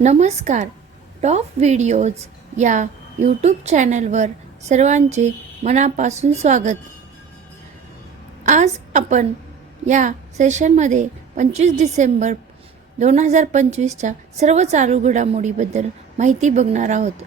नमस्कार. Top videos या YouTube चॅनलवर सर्वांचे मनापासून स्वागत. आज आपण या सेशनमध्ये 25 डिसेंबर 2025च्या सर्व चालू घडामोडीबद्दल माहिती बघणार आहोत.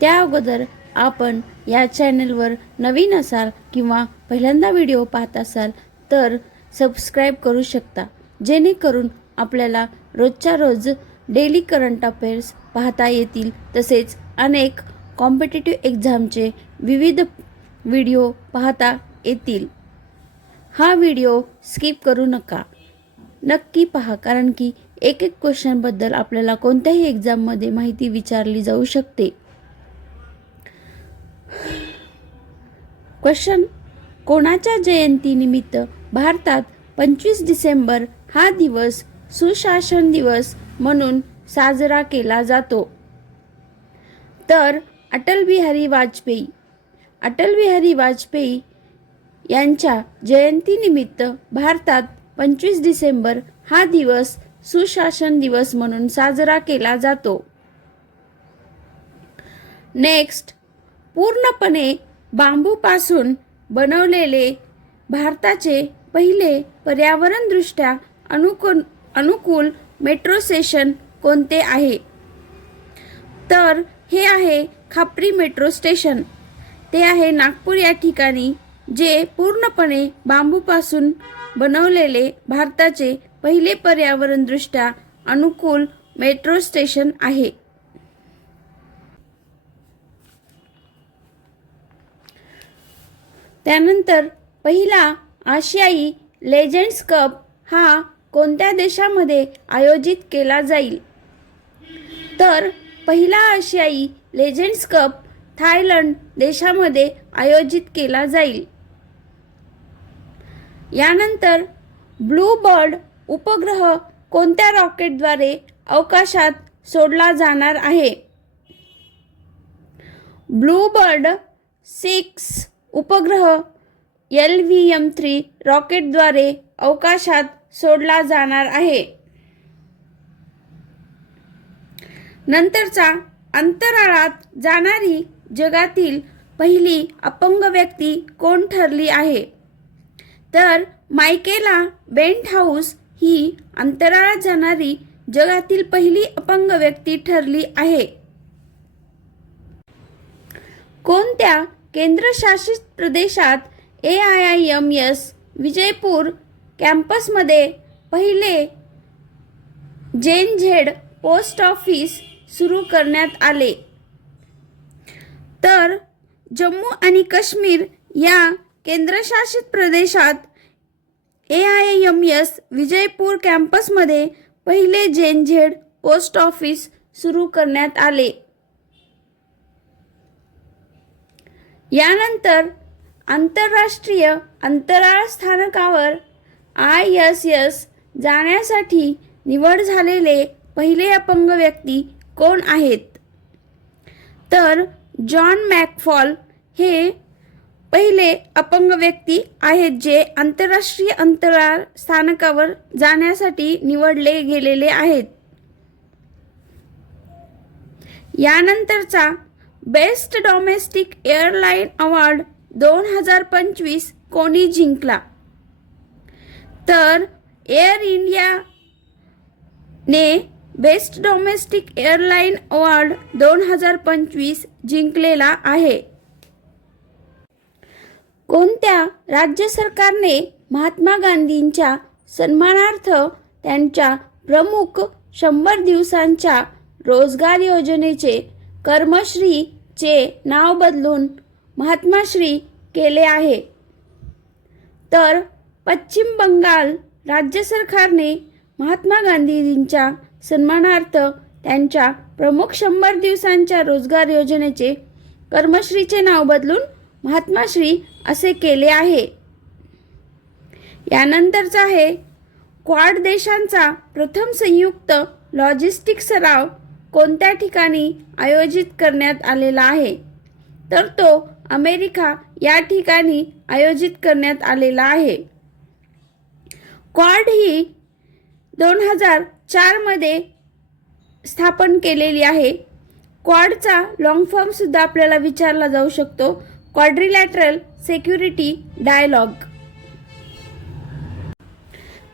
त्या अगोदर आपण या चॅनलवर नवीन असाल किंवा पहिल्यांदा व्हिडिओ पाहत असाल तर सबस्क्राईब करू शकता, जेणेकरून आपल्याला रोजच्या रोज डेली करंट अफेअर्स पाहता येतील. तसेच अनेक कॉम्पिटिटिव्ह एक्झामचे विविध व्हिडिओ पाहता येतील. हा व्हिडिओ स्किप करू नका, नक्की पहा, कारण की एक क्वेश्चनबद्दल आपल्याला कोणत्याही एक्झाममध्ये माहिती विचारली जाऊ शकते. क्वेश्चन: कोणाच्या जयंतीनिमित्त भारतात 25 डिसेंबर हा दिवस सुशासन दिवस म्हणून साजरा केला जातो? तर अटल बिहारी वाजपेयी. अटल बिहारी वाजपेयी यांच्या जयंतीनिमित्त भारतात 25 डिसेंबर हा दिवस सुशासन दिवस म्हणून साजरा केला जातो. नेक्स्ट: पूर्णपणे बांबूपासून बनवलेले भारताचे पहिले पर्यावरणदृष्ट्या अनुकूल मेट्रो स्टेशन कोणते आहे? तर हे आहे खापरी मेट्रो स्टेशन. ते आहे नागपूर या ठिकाणी, जे पूर्णपणे बांबूपासून बनवलेले भारताचे पहिले पर्यावरणदृष्ट्या अनुकूल मेट्रो स्टेशन आहे. त्यानंतर पहिला आशियाई लेजंड्स कप हा कोणत्या देशामध्ये आयोजित केला जाईल? तर पहिला आशियाई लेजंड्स कप थायलंड देशामध्ये आयोजित केला जाईल. यानंतर ब्लू बर्ड उपग्रह कोणत्या रॉकेटद्वारे अवकाशात सोडला जाणार आहे? ब्लू बर्ड 6 उपग्रह LVM-3 रॉकेटद्वारे अवकाशात सोडला जाणार आहे. नंतरचा: अंतराळात जाणारी जगातील पहिली अपंग व्यक्ती कोण ठरली आहे? तर मायकेला बेंटहाऊस ही अंतराळात जाणारी जगातील पहिली अपंग व्यक्ती ठरली आहे. कोणत्या केंद्रशासित प्रदेशात AIIMS विजयपूर कॅम्पसमध्ये पहिले JNZ पोस्ट ऑफिस सुरू करण्यात आले? तर जम्मू आणि काश्मीर या केंद्रशासित प्रदेशात AIIMS विजयपूर कॅम्पसमध्ये पहिले JNZ पोस्ट ऑफिस सुरू करण्यात आले. यानंतर आंतरराष्ट्रीय अंतराळ स्थानकावर ISS जाण्यासाठी निवड झालेले पहिले अपंग व्यक्ती कोण आहेत? तर जॉन मॅकफॉल हे पहिले अपंग व्यक्ती आहेत, जे आंतरराष्ट्रीय अंतराळ स्थानकावर जाण्यासाठी निवडले गेलेले आहेत. यानंतरचा: बेस्ट डोमेस्टिक एअरलाइन अवॉर्ड 2025 कोणी जिंकला? तर एअर इंडिया ने बेस्ट डोमेस्टिक एअरलाइन अवॉर्ड 2025 जिंकलेला आहे. कोणत्या राज्य सरकारने महात्मा गांधींच्या सन्मानार्थ त्यांच्या प्रमुख 100 दिवसांच्या रोजगार योजनेचे कर्मश्री चे नाव बदलून महात्माश्री केले आहे? तर पश्चिम बंगाल राज्य सरकारने महात्मा गांधींच्या सन्मानार्थ त्यांच्या प्रमुख 100 दिवसांच्या रोजगार योजनेचे कर्मश्रीचे नाव बदलून महात्माश्री असे केले आहे. यानंतरचा आहे: क्वाड देशांचा प्रथम संयुक्त लॉजिस्टिक सराव कोणत्या ठिकाणी आयोजित करण्यात आलेला आहे? तर तो अमेरिका या ठिकाणी आयोजित करण्यात आलेला आहे. क्वाड ही 2004 मध्ये स्थापन केलेली आहे. क्वाडचा लॉंग फॉर्म सुद्धा आपल्याला विचारला जाऊ शकतो, क्वाड्रिलॅटरल सिक्युरिटी डायलॉग.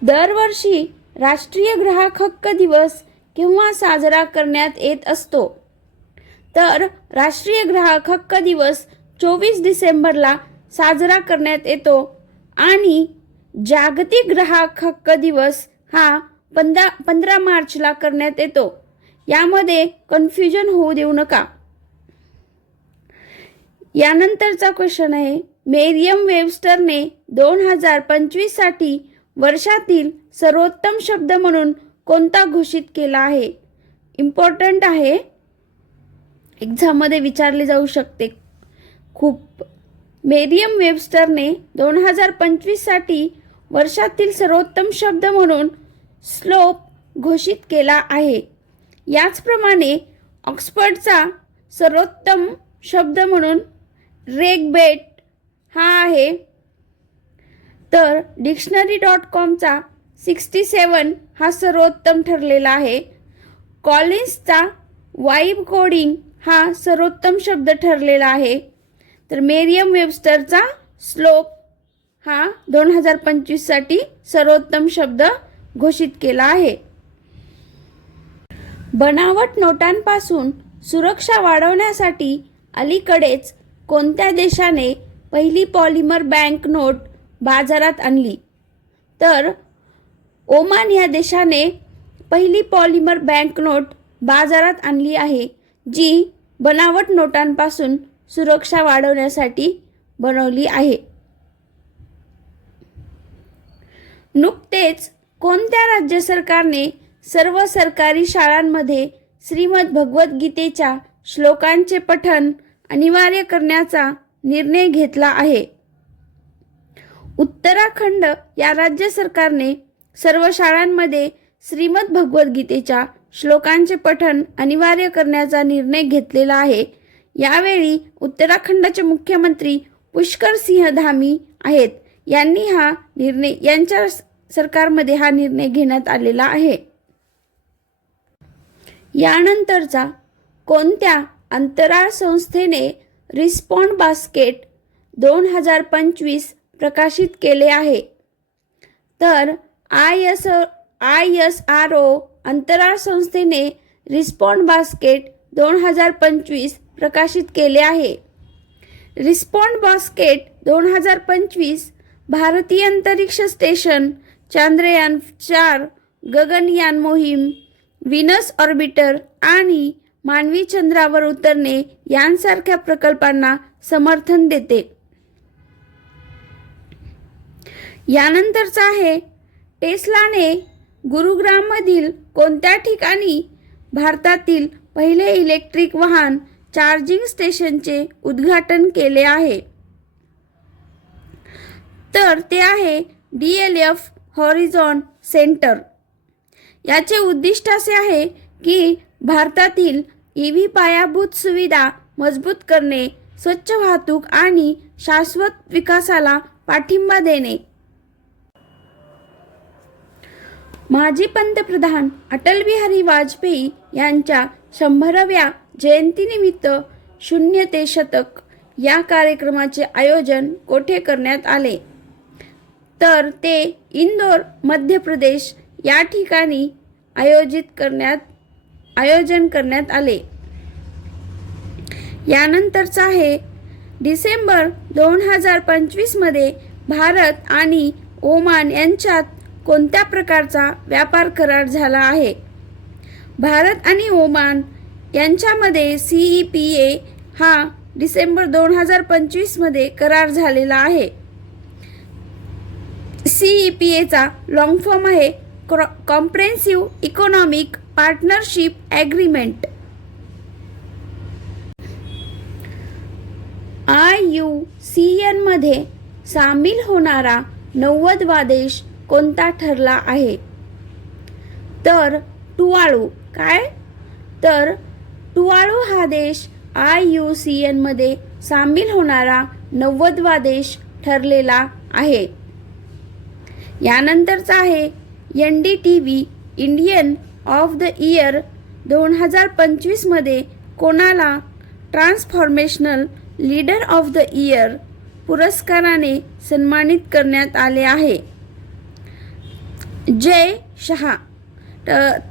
दरवर्षी राष्ट्रीय ग्राहक हक्क दिवस केव्हा साजरा करण्यात येत असतो? तर राष्ट्रीय ग्राहक हक्क दिवस 24 डिसेंबरला साजरा करण्यात येतो आणि जागतिक ग्राहक हक्क दिवस हा 15 मार्चला करण्यात येतो. यामध्ये कन्फ्युजन होऊ देऊ नका. यानंतरचा क्वेश्चन आहे, मेरियम वेबस्टरने 2025 साठी वर्षातील सर्वोत्तम शब्द म्हणून कोणता घोषित केला आहे? इम्पॉर्टंट आहे, एक्झाममध्ये विचारले जाऊ शकते खूप. मेरियम वेबस्टरने 2025 साठी वर्षातील सर्वोत्तम शब्द म्हणून स्लोप घोषित केला आहे. याचप्रमाणे ऑक्सफर्डचा सर्वोत्तम शब्द म्हणून रेगबेट हा आहे. तर dictionary.comचा 67 हा सर्वोत्तम ठरलेला आहे. कॉलिन्सचा वाइब कोडिंग हा सर्वोत्तम शब्द ठरलेला आहे. तर मेरियम वेबस्टरचा स्लोप हा 2025 साठी सर्वोत्तम शब्द घोषित केला आहे. बनावट नोटांपासून सुरक्षा वाढवण्यासाठी अलीकडेच कोणत्या देशाने पहिली पॉलिमर बँक नोट बाजारात आणली? तर ओमान या देशाने पहिली पॉलिमर बँक नोट बाजारात आणली आहे, जी बनावट नोटांपासून सुरक्षा वाढवण्यासाठी बनवली आहे. नुकतेच कोणत्या राज्य सरकारने सर्व सरकारी शाळांमध्ये श्रीमद भगवद्गीतेच्या श्लोकांचे पठण अनिवार्य करण्याचा निर्णय घेतला आहे? उत्तराखंड या राज्य सरकारने सर्व शाळांमध्ये श्रीमद भगवद्गीतेच्या श्लोकांचे पठण अनिवार्य करण्याचा निर्णय घेतलेला आहे. यावेळी उत्तराखंडचे मुख्यमंत्री पुष्कर सिंह धामी आहेत. यांच्या सरकारमध्ये हा निर्णय घेण्यात आलेला आहे. यानंतरचा, कोणत्या अंतराळ संस्थेने रिस्पॉन्ड बास्केट 2025 प्रकाशित केले आहे? तर ISRO अंतराळ संस्थेने रिस्पॉन्ड बास्केट 2025 प्रकाशित केले आहे. रिस्पॉन्ड बास्केट 2025 भारतीय अंतरिक्ष स्टेशन, चांद्रयान 4 गगनयान मोहीम, व्हीनस ऑर्बिटर आणि मानवी चंद्रावर उतरणे यांसारख्या प्रकल्पांना समर्थन देते. यानंतरचा आहे, टेस्लाने गुरुग्राममधील कोणत्या ठिकाणी भारतातील पहिले इलेक्ट्रिक वाहन चार्जिंग स्टेशनचे उद्घाटन केले आहे? तर ते आहे DLF हॉरिझॉन सेंटर. याचे उद्दिष्ट असे आहे की भारतातील EV पायाभूत सुविधा मजबूत करणे, स्वच्छ वाहतूक आणि शाश्वत विकासाला पाठिंबा देणे. माजी पंतप्रधान अटल बिहारी वाजपेयी यांच्या 100व्या जयंतीनिमित्त 0 ते शतक या कार्यक्रमाचे आयोजन कोठे करण्यात आले? तर ते इंदोर, मध्य प्रदेश या ठिकाणी आयोजन करण्यात आले. यानंतरचा आहे, डिसेंबर 2025 मध्ये भारत आणि ओमान यांच्यात कोणत्या प्रकारचा व्यापार करार झाला आहे? भारत आणि ओमान यांच्यामध्ये CEPA हा डिसेंबर 2025 मध्ये करार झालेला आहे. CEPAचा लॉंग फॉर्म आहे comprehensive economic partnership agreement. IUCN मध्ये सामील होणारा 90वा देश कोणता ठरला आहे? तर टुवाळू. काय? तर टुवाळू हा देश IUCN मध्ये सामील होणारा 90वा देश ठरलेला आहे. यानंतरचा आहे, NDTV Indian of the year 2025मध्ये कोणाला transformational leader of the year पुरस्काराने सन्मानित करण्यात आले आहे? जय शहा.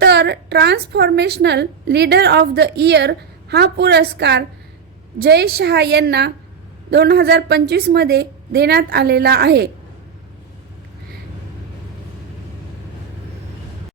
तर transformational leader of the year हा पुरस्कार जय शहा यांना 2025मध्ये देण्यात आलेला आहे.